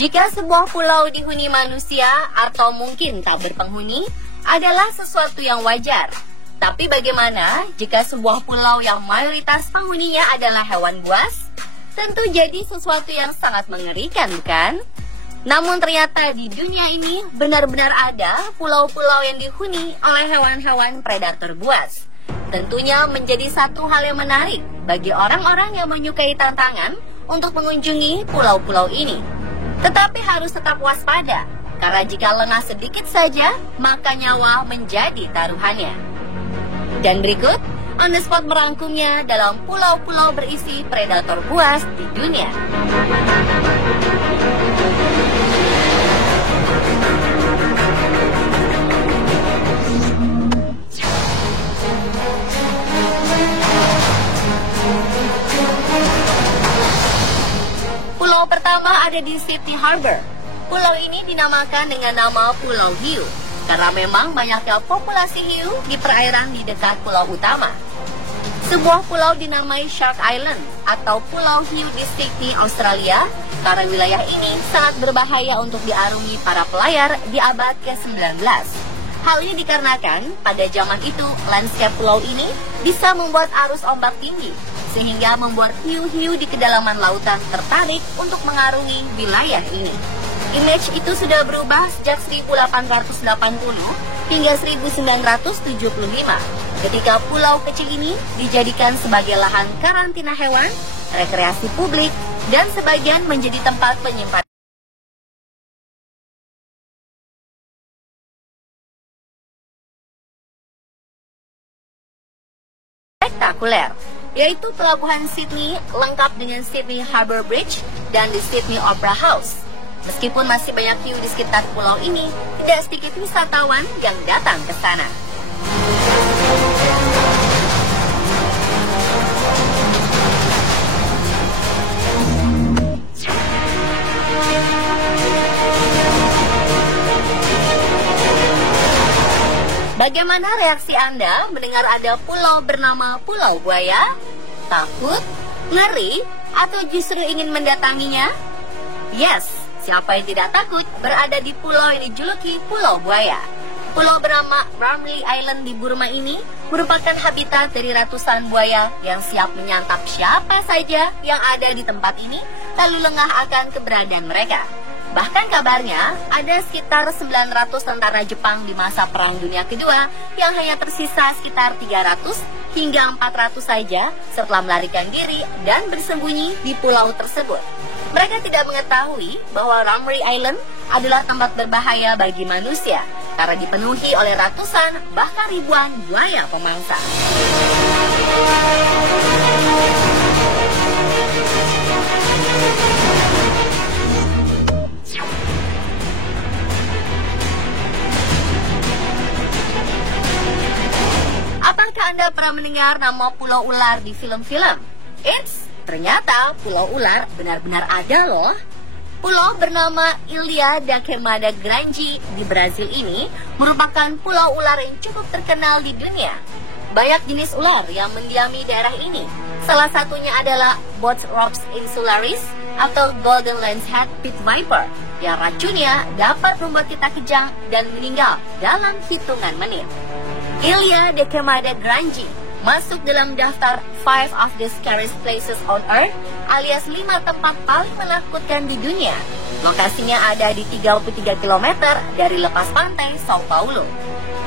Jika sebuah pulau dihuni manusia atau mungkin tak berpenghuni adalah sesuatu yang wajar. Tapi bagaimana jika sebuah pulau yang mayoritas penghuninya adalah hewan buas? Tentu jadi sesuatu yang sangat mengerikan, bukan? Namun ternyata di dunia ini benar-benar ada pulau-pulau yang dihuni oleh hewan-hewan predator buas. Tentunya menjadi satu hal yang menarik bagi orang-orang yang menyukai tantangan untuk mengunjungi pulau-pulau ini. Tetapi harus tetap waspada, karena jika lengah sedikit saja, maka nyawa menjadi taruhannya. Dan berikut, On The Spot merangkumnya dalam pulau-pulau berisi predator buas di dunia. Pulau pertama ada di Sydney Harbour. Pulau ini dinamakan dengan nama Pulau Hiu karena memang banyaknya populasi hiu di perairan di dekat pulau utama. Sebuah pulau dinamai Shark Island atau Pulau Hiu di Sydney, Australia karena wilayah ini sangat berbahaya untuk diarungi para pelayar di abad ke-19. Hal ini dikarenakan pada zaman itu landscape pulau ini bisa membuat arus ombak tinggi sehingga membuat hiu-hiu di kedalaman lautan tertarik untuk mengarungi wilayah ini. Image itu sudah berubah sejak 1880 hingga 1975 ketika pulau kecil ini dijadikan sebagai lahan karantina hewan, rekreasi publik, dan sebagian menjadi tempat penyimpanan spektakuler, yaitu Pelabuhan Sydney lengkap dengan Sydney Harbour Bridge dan di Sydney Opera House. Meskipun masih banyak hiu di sekitar pulau ini, tidak sedikit wisatawan yang datang ke sana. Bagaimana reaksi Anda mendengar ada pulau bernama Pulau Buaya? Takut? Ngeri? Atau justru ingin mendatanginya? Yes, siapa yang tidak takut berada di pulau yang dijuluki Pulau Buaya. Pulau bernama Ramley Island di Burma ini merupakan habitat dari ratusan buaya yang siap menyantap siapa saja yang ada di tempat ini, lalu lengah akan keberadaan mereka. Bahkan kabarnya ada sekitar 900 tentara Jepang di masa Perang Dunia Kedua yang hanya tersisa sekitar 300 hingga 400 saja setelah melarikan diri dan bersembunyi di pulau tersebut. Mereka tidak mengetahui bahwa Ramley Island adalah tempat berbahaya bagi manusia karena dipenuhi oleh ratusan bahkan ribuan buaya pemangsa. Apakah Anda pernah mendengar nama Pulau Ular di film-film? Eits, ternyata Pulau Ular benar-benar ada loh. Pulau bernama Ilha da Queimada Grande di Brazil ini merupakan pulau ular yang cukup terkenal di dunia. Banyak jenis ular yang mendiami daerah ini. Salah satunya adalah Bothrops insularis atau Golden Lancehead Pit Viper yang racunnya dapat membuat kita kejang dan meninggal dalam hitungan menit. Ilha da Queimada Grande masuk dalam daftar 5 of the Scariest Places on Earth alias 5 tempat paling menakutkan di dunia. Lokasinya ada di 33 km dari lepas pantai Sao Paulo.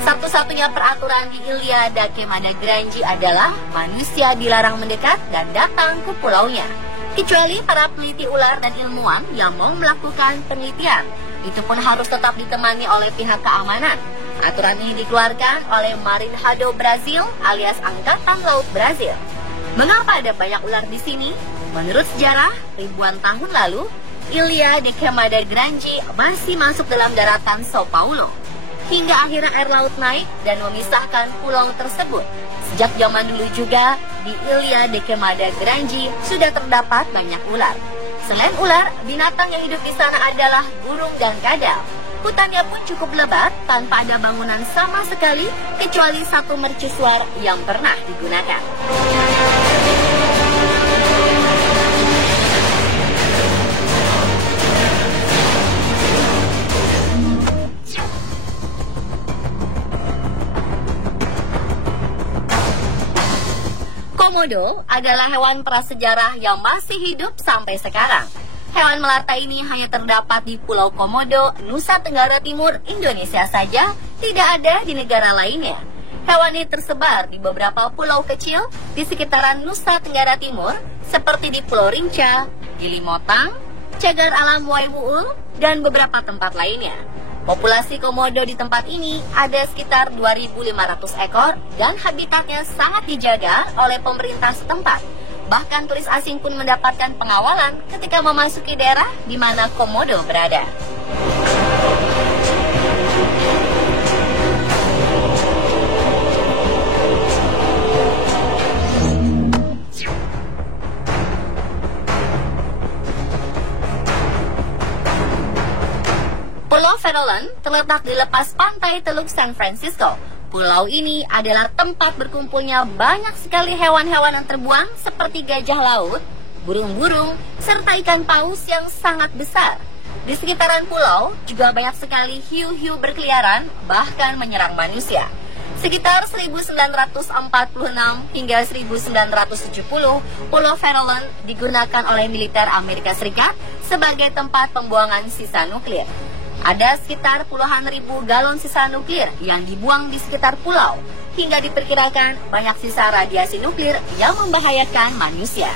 Satu-satunya peraturan di Ilha da Queimada Grande adalah manusia dilarang mendekat dan datang ke pulaunya, kecuali para peneliti ular dan ilmuwan yang mau melakukan penelitian. Itu pun harus tetap ditemani oleh pihak keamanan. Aturan ini dikeluarkan oleh Marinhado Brazil alias Angkatan Laut Brazil. Mengapa ada banyak ular di sini? Menurut sejarah, ribuan tahun lalu, Ilha da Queimada Grande masih masuk dalam daratan Sao Paulo. Hingga akhirnya air laut naik dan memisahkan pulau tersebut. Sejak zaman dulu juga, di Ilha da Queimada Grande sudah terdapat banyak ular. Selain ular, binatang yang hidup di sana adalah burung dan kadal. Hutannya pun cukup lebat tanpa ada bangunan sama sekali kecuali satu mercusuar yang pernah digunakan. Komodo adalah hewan prasejarah yang masih hidup sampai sekarang. Hewan melata ini hanya terdapat di Pulau Komodo, Nusa Tenggara Timur, Indonesia saja, tidak ada di negara lainnya. Hewan ini tersebar di beberapa pulau kecil di sekitaran Nusa Tenggara Timur, seperti di Pulau Rinca, Gili Motang, Cagar Alam Waiwuul, dan beberapa tempat lainnya. Populasi komodo di tempat ini ada sekitar 2.500 ekor dan habitatnya sangat dijaga oleh pemerintah setempat. Bahkan turis asing pun mendapatkan pengawalan ketika memasuki daerah di mana komodo berada. Pulau Farallon terletak di lepas pantai Teluk San Francisco. Pulau ini adalah tempat berkumpulnya banyak sekali hewan-hewan yang terbuang seperti gajah laut, burung-burung, serta ikan paus yang sangat besar. Di sekitaran pulau juga banyak sekali hiu-hiu berkeliaran, bahkan menyerang manusia. Sekitar 1946 hingga 1970, Pulau Farallon digunakan oleh militer Amerika Serikat sebagai tempat pembuangan sisa nuklir. Ada sekitar puluhan ribu galon sisa nuklir yang dibuang di sekitar pulau, hingga diperkirakan banyak sisa radiasi nuklir yang membahayakan manusia.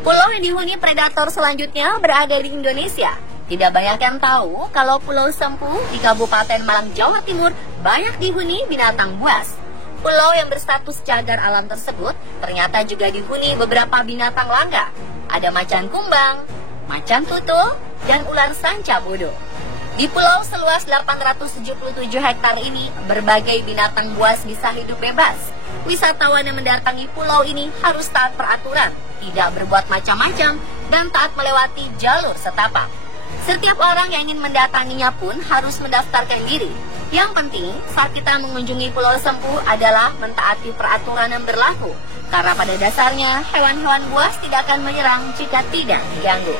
Pulau yang dihuni predator selanjutnya berada di Indonesia. Tidak banyak yang tahu kalau Pulau Sempu di Kabupaten Malang, Jawa Timur banyak dihuni binatang buas. Pulau yang berstatus cagar alam tersebut ternyata juga dihuni beberapa binatang langka. Ada macan kumbang, macan tutul, dan ular sanca bodo. Di pulau seluas 877 hektar ini, berbagai binatang buas bisa hidup bebas. Wisatawan yang mendatangi pulau ini harus taat peraturan, tidak berbuat macam-macam, dan taat melewati jalur setapak. Setiap orang yang ingin mendatanginya pun harus mendaftarkan diri. Yang penting saat kita mengunjungi Pulau Sempu adalah mentaati peraturan yang berlaku. Karena pada dasarnya hewan-hewan buas tidak akan menyerang jika tidak diganggu.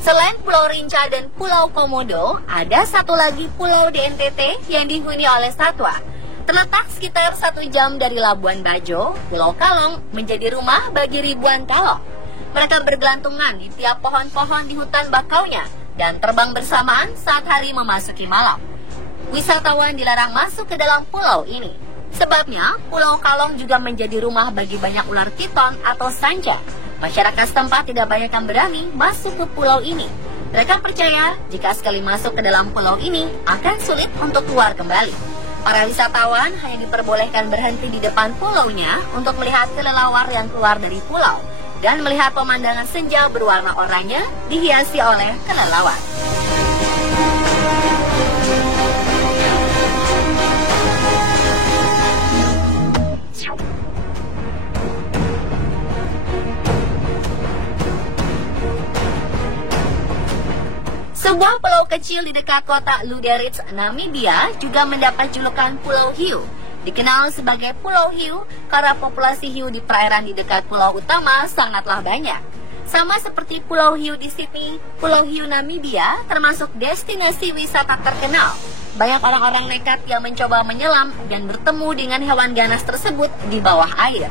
Selain Pulau Rinca dan Pulau Komodo, ada satu lagi pulau di NTT yang dihuni oleh satwa. Terletak sekitar 1 jam dari Labuan Bajo, Pulau Kalong menjadi rumah bagi ribuan kalong. Mereka bergelantungan di tiap pohon-pohon di hutan bakaunya dan terbang bersamaan saat hari memasuki malam. Wisatawan dilarang masuk ke dalam pulau ini. Sebabnya, Pulau Kalong juga menjadi rumah bagi banyak ular piton atau sanca. Masyarakat setempat tidak banyak yang berani masuk ke pulau ini. Mereka percaya jika sekali masuk ke dalam pulau ini akan sulit untuk keluar kembali. Para wisatawan hanya diperbolehkan berhenti di depan pulaunya untuk melihat kelelawar yang keluar dari pulau dan melihat pemandangan senja berwarna oranye dihiasi oleh kelelawar. Sebuah pulau kecil di dekat kota Luderitz, Namibia juga mendapat julukan Pulau Hiu. Dikenal sebagai Pulau Hiu karena populasi hiu di perairan di dekat pulau utama sangatlah banyak. Sama seperti Pulau Hiu di Sydney, Pulau Hiu Namibia termasuk destinasi wisata terkenal. Banyak orang-orang nekat yang mencoba menyelam dan bertemu dengan hewan ganas tersebut di bawah air.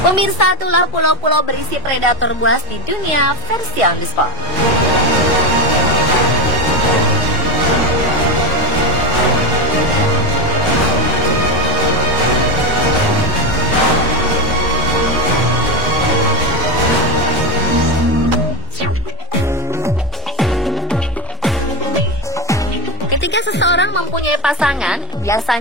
Pemirsa, itulah pulau-pulau berisi predator buas di dunia versi on the spot. Ketika seseorang mempunyai pasangan, biasanya